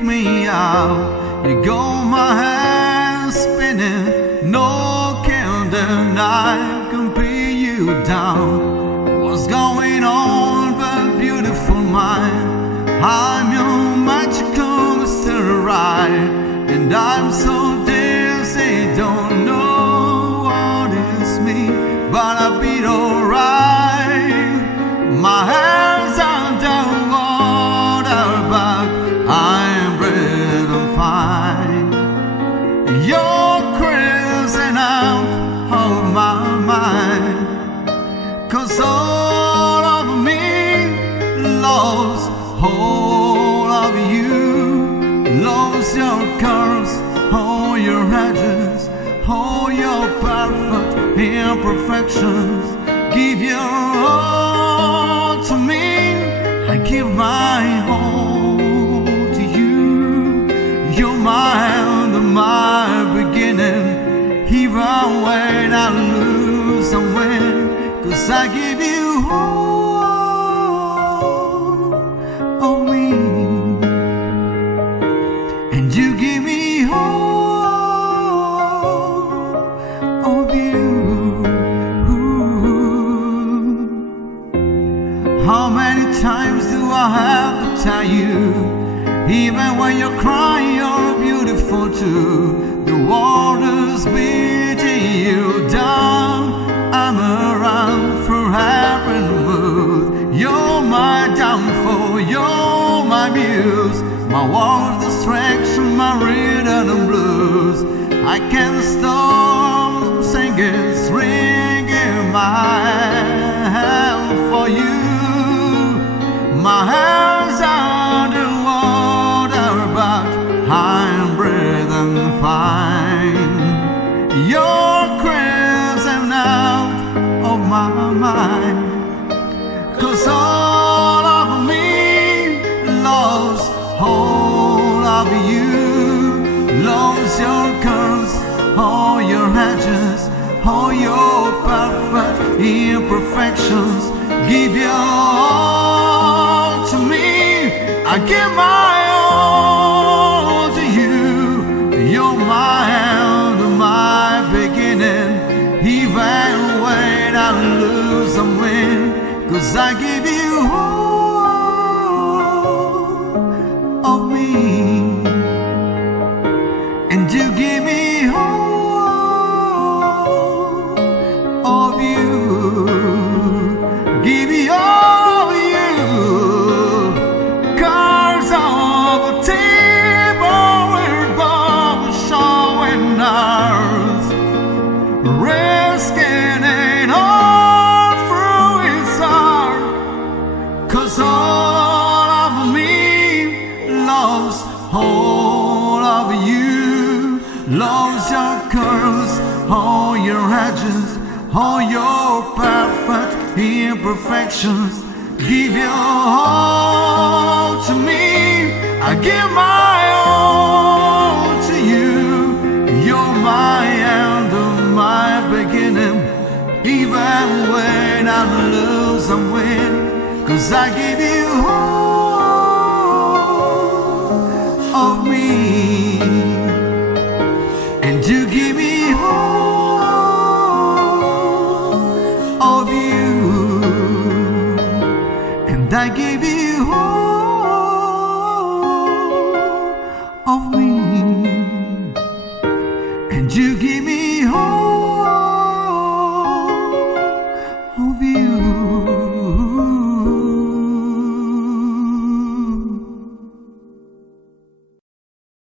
take me out. You got my head spinning, no can I can pin you down. What's going on, but beautiful mind? I'm your magical starlight, and I'm so dizzy, don't know what is me, but I'll be alright. My hands under water, but I'm breathing fine. You're crazy out of my mind, 'cause all of me loves all of you. Loves your curves, all your edges, all your perfect imperfections. Give your all to me, I give my all to you. You're my end and my beginning, even when I lose and win, 'cause I give you all of me, and you give me all of you. How many times do I have to tell you, even when you're crying, you're beautiful too. The world is beating you down, I'm around for every mood. You're my downfall, you're my muse, my world distraction, my rhythm and blues. I can't stop singing, ringing my hand for you. My hands underwater, but I'm breathing fine. You're crazy out of my mind, 'cause all of me loves all of you. Loves your curves, all your edges, all your perfect imperfections. Give your all to me, I give my all to you. You're my end and my beginning, even when I lose and win, 'cause I give you all of me, and you give me all of you. Give me all of you. Cards of a table with both showing ours, risking it all through his heart, 'cause all of me loves all of you. Loves your curves, all your edges, all your perfect imperfections. Give your all to me, I give my all to you. You're my end and my beginning, even when I lose and win, 'cause I give you all of me, and you give me all of you, and I give you all of me, and you give me all of you.